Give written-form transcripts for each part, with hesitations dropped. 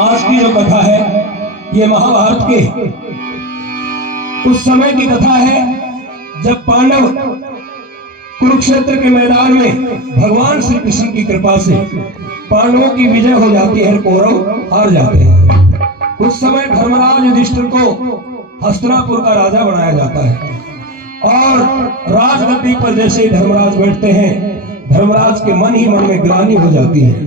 आज की जो कथा है ये महाभारत के उस समय की कथा है जब पांडव कुरुक्षेत्र के मैदान में भगवान श्री कृष्ण की कृपा से पांडवों की विजय हो जाती है, कौरव हार जाते हैं। उस समय धर्मराज युधिष्ठिर को हस्तिनापुर का राजा बनाया जाता है और राजगद्दी पर जैसे ही धर्मराज बैठते हैं, धर्मराज के मन ही मन में ग्लानि हो जाती है।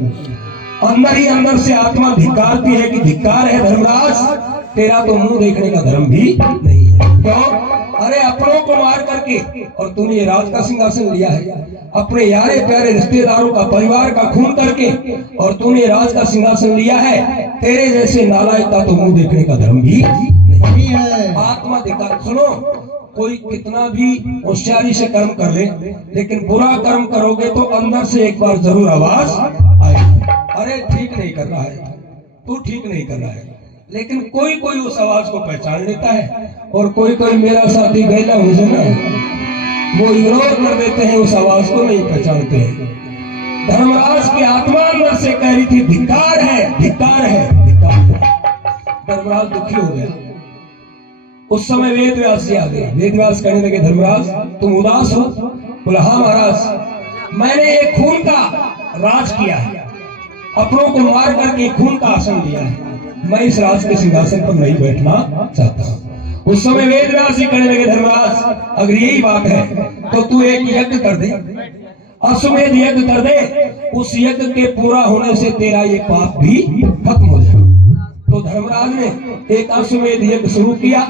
अंदर ही अंदर से आत्मा धिक्कारती है कि धिक्कार है धर्मराज, तेरा तो मुंह देखने का धर्म भी नहीं है। क्यों? अरे अपनों को मार करके और तूने ये राज का सिंहासन लिया है, अपने यारे प्यारे रिश्तेदारों का परिवार का खून करके और तूने राज का सिंहासन लिया है। तेरे जैसे नालायक का तो मुंह देखने का धर्म भी नहीं है। आत्मा धिक्कार। सुनो, कोई कितना भी होशियारी से कर्म कर ले, लेकिन बुरा कर्म करोगे तो अंदर से एक बार जरूर आवाज आएगी, अरे ठीक नहीं कर रहा है, तू ठीक नहीं कर रहा है। लेकिन कोई कोई उस आवाज को पहचान लेता है और कोई कोई मेरा साथी गैला मुझे ना वो इग्नोर कर देते हैं, उस आवाज को नहीं पहचानते हैं। धर्मराज की आत्मा अंदर से कह रही थी धिक्कार है, धिक्कार है, धिक्कार है। धर्मराज दुखी हो गया। उस समय वेद व्यास जी आ गए। वेद व्यास कहने लगे, धर्मराज तुम उदास हो? बोला हाँ महाराज, मैंने एक खून का राज किया है, अपनों को मार करके खून का आसन लिया है, मैं इस राज के सिंहासन पर नहीं बैठना चाहता हूँ। उस समय वेद व्यास जी कहने लगे, धर्मराज अगर यही बात है तो तू एक यज्ञ कर दे, अश्वमेध यज्ञ कर दे, उस यज्ञ के पूरा होने से तेरा ये पाप भी खत्म हो जाए। तो धर्मराज ने एक अश्वमेध यज्ञ शुरू किया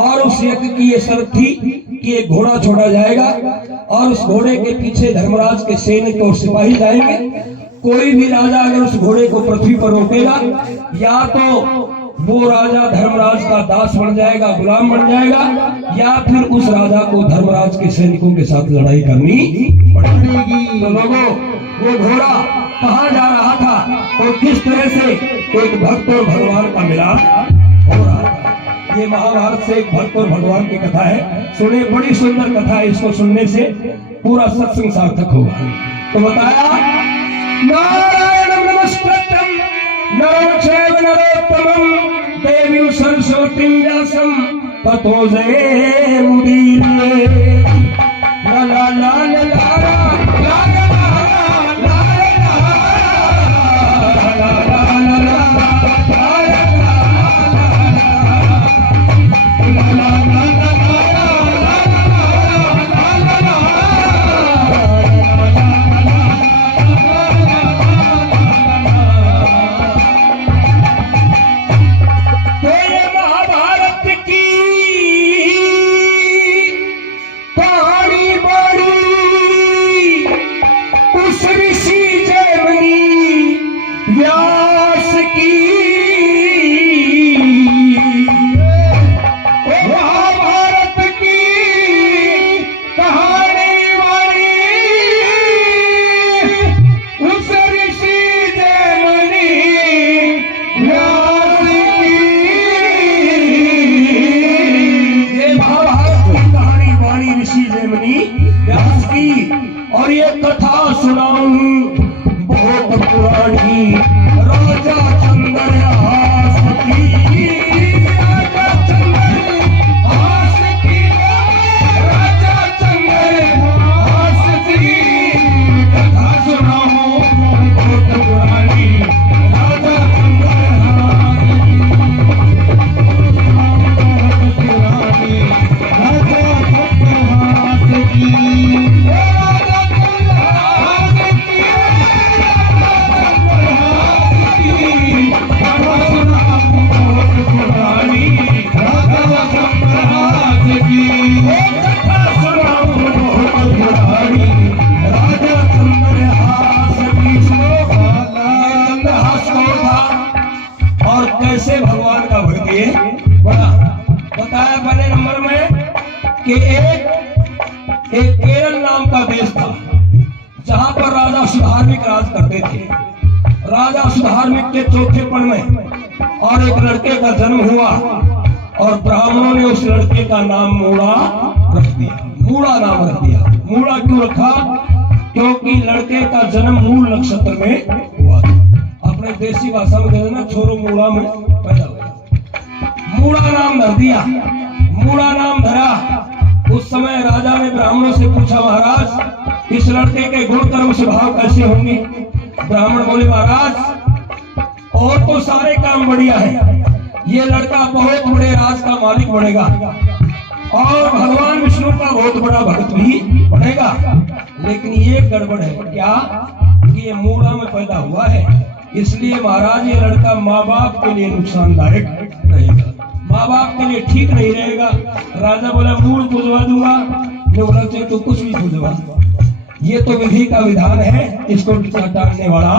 और उस यज्ञ की ये शर्त थी कि एक घोड़ा छोड़ा जाएगा और उस घोड़े के पीछे धर्मराज के सैनिक और सिपाही जाएंगे। कोई भी राजा अगर उस घोड़े को पृथ्वी पर रोकेगा, या तो वो राजा धर्मराज का दास बन जाएगा, गुलाम बन जाएगा, या फिर उस राजा को धर्मराज के सैनिकों के साथ लड़ाई करनी पड़ेगी। तो लोगों, वो घोड़ा कहाँ जा रहा था और किस तरह से एक भक्त और भगवान का मिलाप हो रहा था, ये महाभारत से एक भक्त और भगवान की कथा है। सुने, बड़ी सुंदर कथा है, इसको सुनने से पूरा सत्संग सार्थक होगा। तो बताया नारायणं नमस्कृत्यं नरं चैव नरोत्तमं देवीं सरस्वतीं व्यासं ततो जयमुदीरये। ला ला ला ला ला और ये कथा सुनाऊं बहुत पुरानी, राजा चंद्रहास की, राजा चंद्रहास की, राजा चंद्रहास की कथा सुनाऊं बहुत पुरानी, राजा चंद्रहास की, राजा चंद्रहास की। कैसे भगवान का भक्ति बड़ा बताया पहले नंबर में कि एक केरल नाम का देश था जहां पर राजा सुधार्मिक राज करते थे। राजा सुधार्मिक के चौथेपन में और एक लड़के का जन्म हुआ और ब्राह्मणों ने उस लड़के का नाम मूड़ा रख दिया। मूड़ा नाम रख दिया। मूड़ा क्यों रखा? क्योंकि लड़के का जन्म मूल नक्षत्र में हुआ था। अब अपने देसी भाषा में कहते ना, छोरो मूड़ा में पैदा हुआ। मूड़ा नाम धर दिया, मूड़ा नाम धरा। उस समय राजा ने ब्राह्मणों से पूछा, महाराज इस लड़के के गुण कर्म स्वभाव कैसे होंगे? ब्राह्मण बोले, महाराज और तो सारे काम बढ़िया है, ये लड़का बहुत बड़े राज का मालिक बनेगा और भगवान विष्णु का बहुत बड़ा भक्त भी बनेगा, लेकिन ये गड़बड़ है। क्या? ये मूड़ा में पैदा हुआ है, इसलिए महाराज ये लड़का माँ बाप के लिए नुकसानदायक रहेगा, माँ बाप के लिए ठीक नहीं रहेगा। राजा बोला, मूड़ पुजवा दूंगा। ने बोला, तो कुछ भी पुजवा, ये तो विधि का विधान है, इसको टालने वाला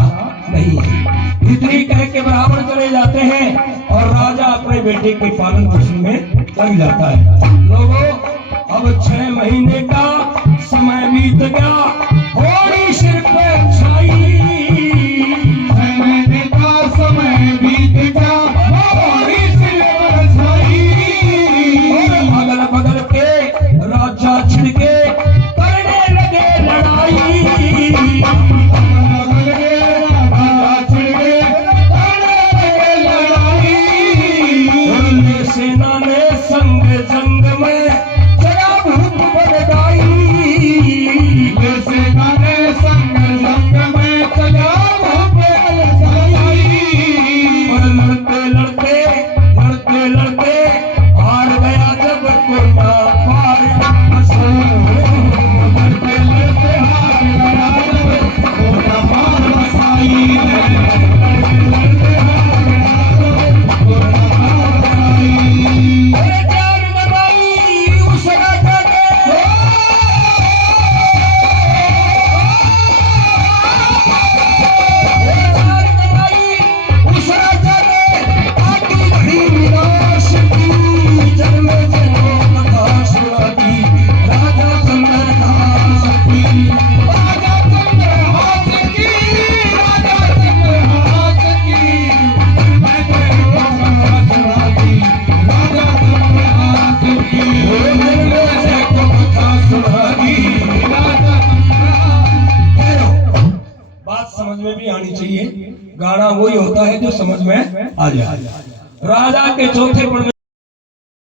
नहीं है। इतनी कह के ब्राह्मण चले जाते हैं और राजा अपने बेटे के पालन पोषण में लग जाता है। लोगों, अब 6 महीने का समय बीत गया, होड़ी सिर पे छाई। 6 महीने का समय बीत गया, होड़ी सिर पे छाई। अगल बगल के राजा छिड़के करने लगे लड़ाई। सेना ने संग जंग में जरा भूख बढ़ाई। सेना ने संग जंग में जरा भूख बढ़ाई। और लड़ते लड़ते लड़ते लड़ते हार गया जब कोना पार। लड़ते लड़ते हार गया जब कोना पार बसाई। समझ में भी आनी चाहिए, गाना वही होता है जो समझ में आ जाए। राजा के चौथे